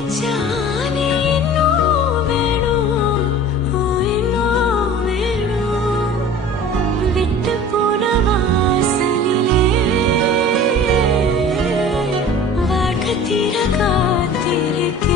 கிடைச்சானே இன்னும் வேணும், ஓ இன்னும் வேணும். விட்டு போன வாசலிலே வாழ்க்கை தீர காத்திருக்க